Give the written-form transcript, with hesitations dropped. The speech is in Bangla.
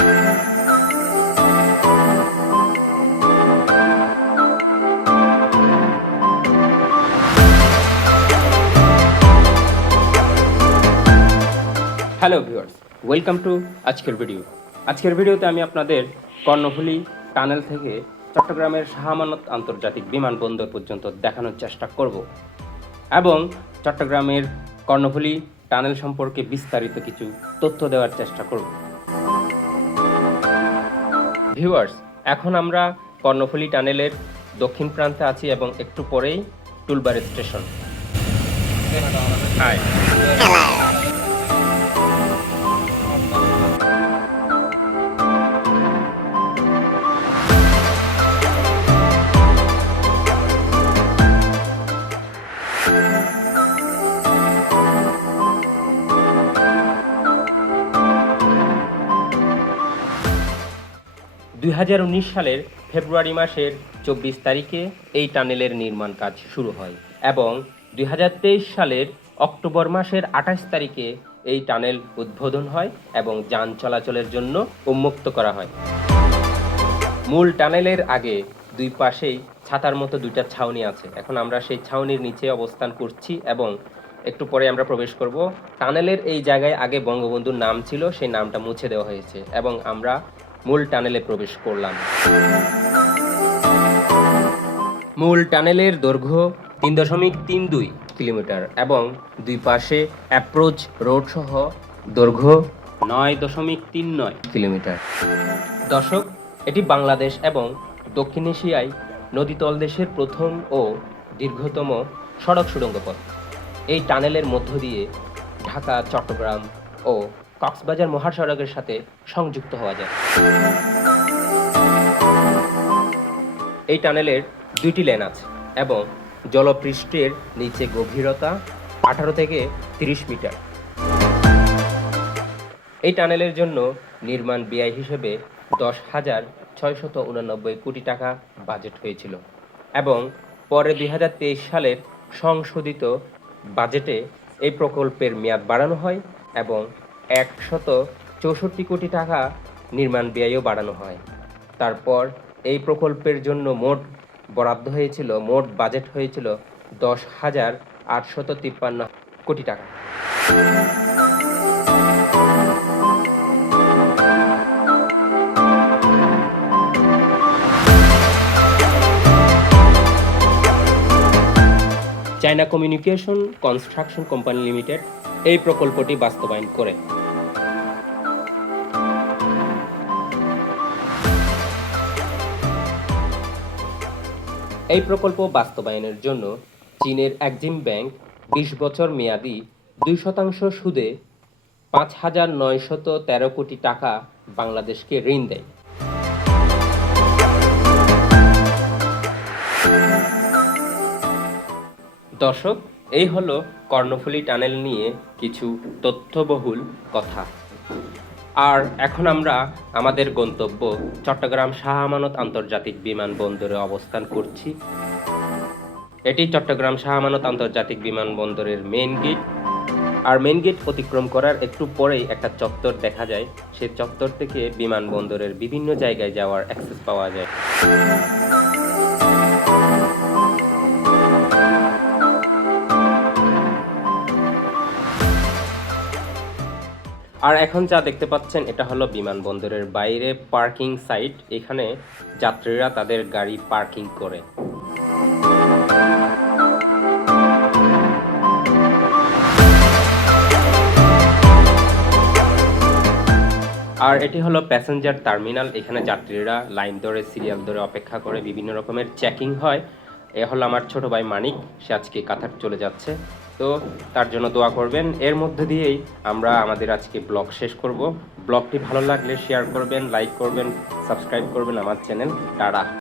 হ্যালো ভিউয়ার্স, ওয়েলকাম টু আজকের ভিডিওতে আমি আপনাদের কর্ণফুলী টানেল থেকে চট্টগ্রামের শাহ আমানত আন্তর্জাতিক বিমানবন্দর পর্যন্ত দেখানোর চেষ্টা করব এবং চট্টগ্রামের কর্ণফুলী টানেল সম্পর্কে বিস্তারিত কিছু তথ্য দেওয়ার চেষ্টা করব। ভিউয়ার্স, এখন আমরা কর্ণফুলী টানেলের দক্ষিণ প্রান্তে আছি এবং একটু পরেই টুলবাড়ি স্টেশন। হাই। 2019 সালের ফেব্রুয়ারি মাসের 24 তারিখে এই টানেলের নির্মাণ কাজ শুরু হয় এবং 2023 সালের অক্টোবর মাসের 28 তারিখে এই টানেল উদ্বোধন হয় এবং যান চলাচলের জন্য উন্মুক্ত করা হয়। মূল টানেলের আগে দুই পাশেই ছাতার মতো দুইটা ছাউনি আছে। এখন আমরা সেই ছাউনির নিচে অবস্থান করছি এবং একটু পরে আমরা প্রবেশ করব। টানেলের এই জায়গায় আগে বঙ্গবন্ধুর নাম ছিল, সেই নামটা মুছে দেওয়া হয়েছে এবং আমরা মূল টানেলে প্রবেশ করলাম। মূল টানেলের দৈর্ঘ্য 3.32 কিলোমিটার এবং দুই পাশে অ্যাপ্রোচ রোড সহ দৈর্ঘ্য 9.39 কিলোমিটার। দর্শক, এটি বাংলাদেশ এবং দক্ষিণ এশিয়ায় নদীতল দেশের প্রথম ও দীর্ঘতম সড়ক সুড়ঙ্গ পথ। এই টানেলের মধ্য দিয়ে ঢাকা, চট্টগ্রাম ও কক্সবাজার মহাসড়কের সাথে সংযুক্ত হওয়া যায়। এই টানেলের দুইটি লেন আছে এবং জলপৃষ্ঠের নিচে গভীরতা 18 থেকে 30 মিটার। এই টানেলের জন্য নির্মাণ ব্যয় হিসেবে 10,689 কোটি টাকা বাজেট হয়েছিল এবং পরে 2023 সালের সংশোধিত বাজেটে এই প্রকল্পের মেয়াদ বাড়ানো হয় এবং 164 কোটি টাকা নির্মাণ ব্যয়ও বাড়ানো হয়। তারপর এই প্রকল্পের জন্য মোট বাজেট হয়েছিল 10,853 কোটি টাকা। China communication construction company limited এই প্রকল্পটি বাস্তবায়ন করে। এই প্রকল্প বাস্তবায়নের জন্য চীনের এক্সিম ব্যাংক 20 বছর মেয়াদী 2% সুদে 5,913 কোটি টাকা বাংলাদেশকে ঋণ দেয়। দর্শক, এই হলো কর্ণফুলী টানেল নিয়ে কিছু তথ্যবহুল কথা। আর এখন আমরা আমাদের গন্তব্য চট্টগ্রাম শাহ আমানত আন্তর্জাতিক বিমানবন্দরে অবস্থান করছি। এটি চট্টগ্রাম শাহ আমানত আন্তর্জাতিক বিমানবন্দরের মেইন গেট। আর মেইন গেট অতিক্রম করার একটু পরেই একটা চত্বর দেখা যায়। সেই চত্বর থেকে বিমানবন্দরের বিভিন্ন জায়গায় যাওয়ার অ্যাক্সেস পাওয়া যায়। আর এখন যা দেখতে পাচ্ছেন এটা হলো বিমানবন্দরের বাইরে পার্কিং সাইট। এখানে যাত্রীরা তাদের গাড়ি পার্কিং করে। আর এটি হলো প্যাসেঞ্জার টার্মিনাল। এখানে যাত্রীরা লাইন ধরে, সিরিয়াল ধরে অপেক্ষা করে, বিভিন্ন রকমের চেকিং হয়। এ হলো আমার ছোট ভাই মানিক, সে আজকে কাতার চলে যাচ্ছে, তো তার জন্য দোয়া করবেন। এর মধ্যে দিয়েই আমরা আমাদের আজকে ব্লগ শেষ করব। ব্লগটি ভালো লাগলে শেয়ার করবেন, লাইক করবেন, সাবস্ক্রাইব করবেন আমার চ্যানেল। টাটা।